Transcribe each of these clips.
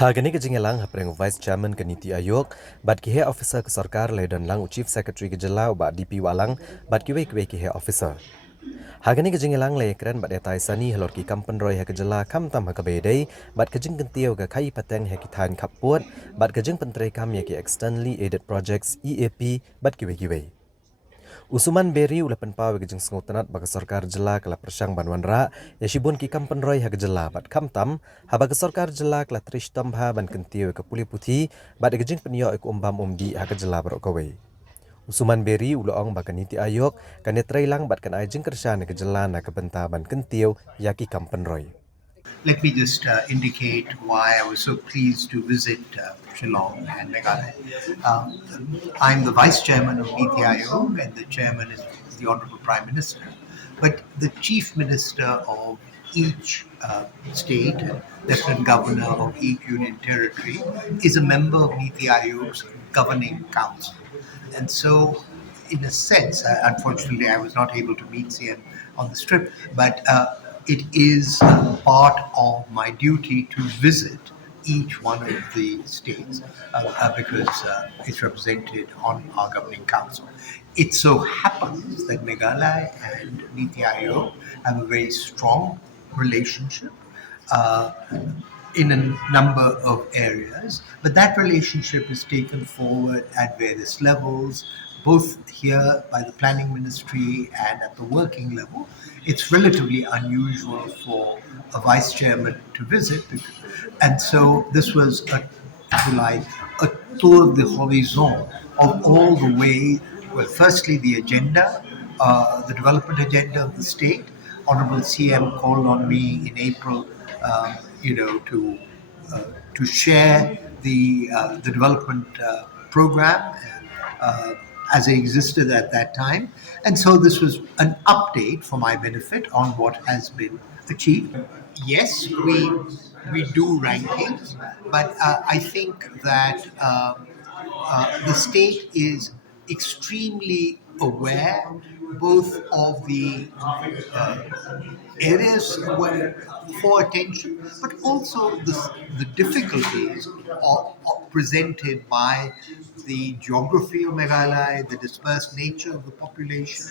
Hagani ke jingelang hapreng Vice Chairman ke NITI Aayog, bat ki Head Officer ke Sarkar ledan lang Chief Secretary ke Jelau bat DP Walang, bat ki wei ke Head Officer. Hagani ke jingelang le keren bat etai sani halor ki Pynroi ha ke Jela kam tam ha ke bedai, bat ke jing kentio ke kai pateng ha ki than kaput, bat ke jing pentrei kam ya ki Externally Aided Projects EAP, bat ki wei. Usuman beri ulah penpawe ke jeng sengut tenat bagi sarkar jela kala persyang banwan ra, ya shibun ki Pynroi ha ke jela bat kam tam, ha bagi sarkar jela kala trish tambha ban kentiu ke puli puthi, bat ke jeng penyo ek umbam umdi ha ke jela barok kawe. Usuman beri ulah ong bagi NITI Aayog, kan netrai lang bat kan ai jeng kersane ke jela na ke benta ban kentiu ya ki Pynroi. Let me just indicate why I was so pleased to visit Shillong and Meghalaya. I'm the Vice Chairman of NITI Aayog, and the Chairman is the Honorable Prime Minister. But the Chief Minister of each state, Lieutenant Governor of each Union Territory, is a member of NITI Aayog's Governing Council. And so, in a sense, unfortunately, I was not able to meet CM on this trip, but it is part of my duty to visit each one of the states because it's represented on our governing council. It so happens that Meghalaya and NITI Aayog have a very strong relationship in a number of areas, but that relationship is taken forward at various levels, both here by the planning ministry and at the working level. It's relatively unusual for a vice chairman to visit, and so this was, if you like, a tour de horizon of all the way. Well, firstly, the agenda, the development agenda of the state. Honorable CM called on me in April, to share the development program as it existed at that time, and so this was an update for my benefit on what has been achieved. Yes, we do rankings, but I think that the state is extremely aware both of the areas for attention, but also the difficulties presented by the geography of Meghalaya, the dispersed nature of the population.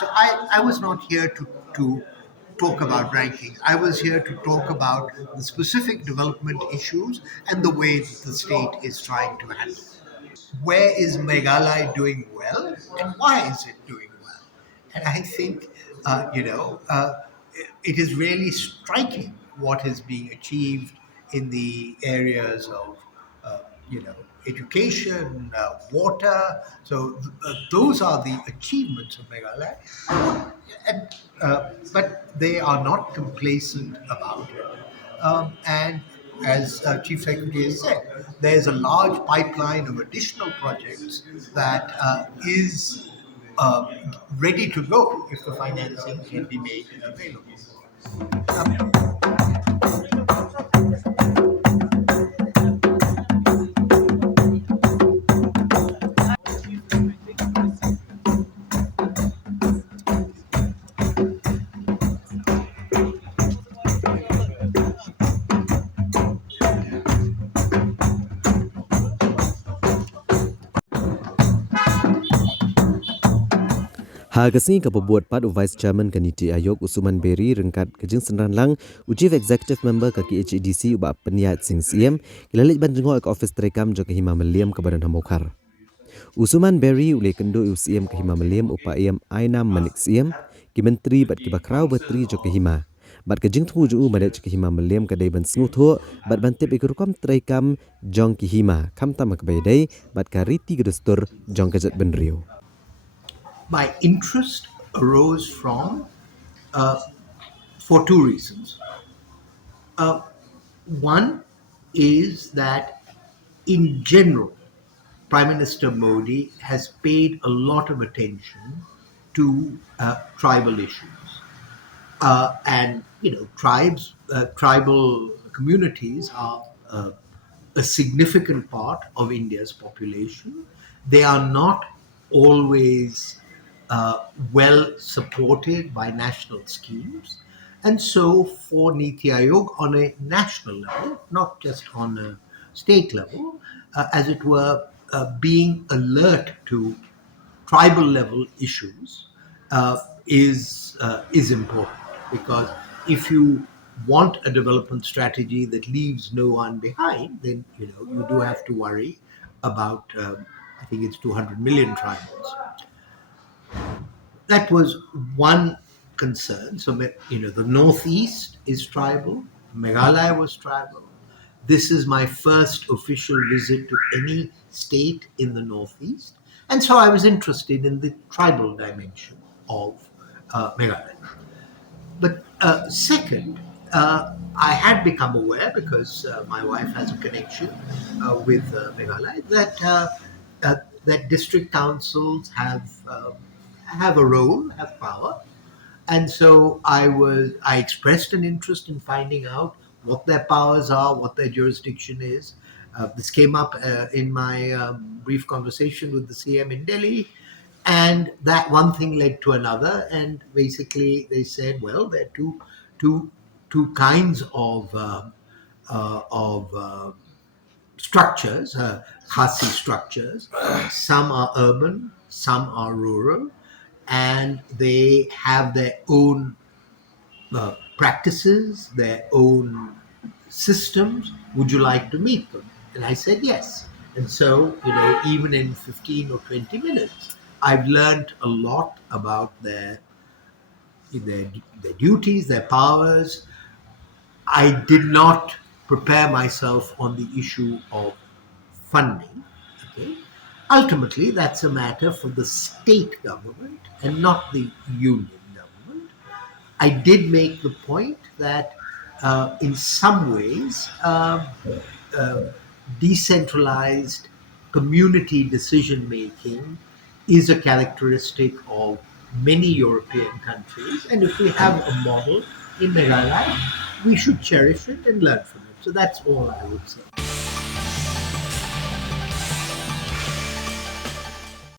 So I was not here to talk about rankings. I was here to talk about the specific development issues and the way that the state is trying to handle it. Where is Meghalaya doing well, and why is it doing well? And I think, it is really striking what is being achieved in the areas of, education, water. So those are the achievements of Meghalaya. And, but they are not complacent about it. And as Chief Secretary has said, there's a large pipeline of additional projects that is ready to go if the financing can be made available. Hagasi ka pembuat part Vice Chairman ke NITI Aayog Usuman Beri rengkat ke jeng senran lang Chief Executive Member ke KHDC uba peniat sing CM kilalit ban jengok ke office terekam jo ke Hima Meliam ke Badan Hamokar. Usuman Beri ule kendo UCM ke Hima Meliam upa IM Ainam Manik CM ki menteri bat ki bakrau betri jo ke Hima. Bat ke jeng thu jo badat ke Hima Meliam ke dai ban snutho bat bantip ikurukam terekam jong ki Hima kam tam ke baydai bat ka riti gedustur jong ke jat benrio. My interest arose from for two reasons. One is that in general, Prime Minister Modi has paid a lot of attention to tribal issues. And tribal communities are a significant part of India's population. They are not always well supported by national schemes. And so for NITI Aayog on a national level, not just on a state level, as it were, being alert to tribal level issues is important, because if you want a development strategy that leaves no one behind, then you do have to worry about I think it's 200 million tribals. That was one concern. So the northeast is tribal. Meghalaya was tribal. This is my first official visit to any state in the northeast, and so I was interested in the tribal dimension of Meghalaya. But second, I had become aware, because my wife has a connection with Meghalaya, that district councils have a role, have power, and so I expressed an interest in finding out what their powers are, what their jurisdiction is. This came up in my brief conversation with the CM in Delhi, and that one thing led to another, and basically they said, well, there are two two kinds of structures, Khasi structures. Some are urban, some are rural, and they have their own practices, their own systems. Would you like to meet them? And I said yes. And so, even in 15 or 20 minutes, I've learned a lot about their duties, their powers. I did not prepare myself on the issue of funding. Okay? Ultimately, that's a matter for the state government and not the union government. I did make the point that in some ways, uh, decentralized community decision making is a characteristic of many European countries. And if we have a model in Meghalaya, we should cherish it and learn from it. So that's all I would say.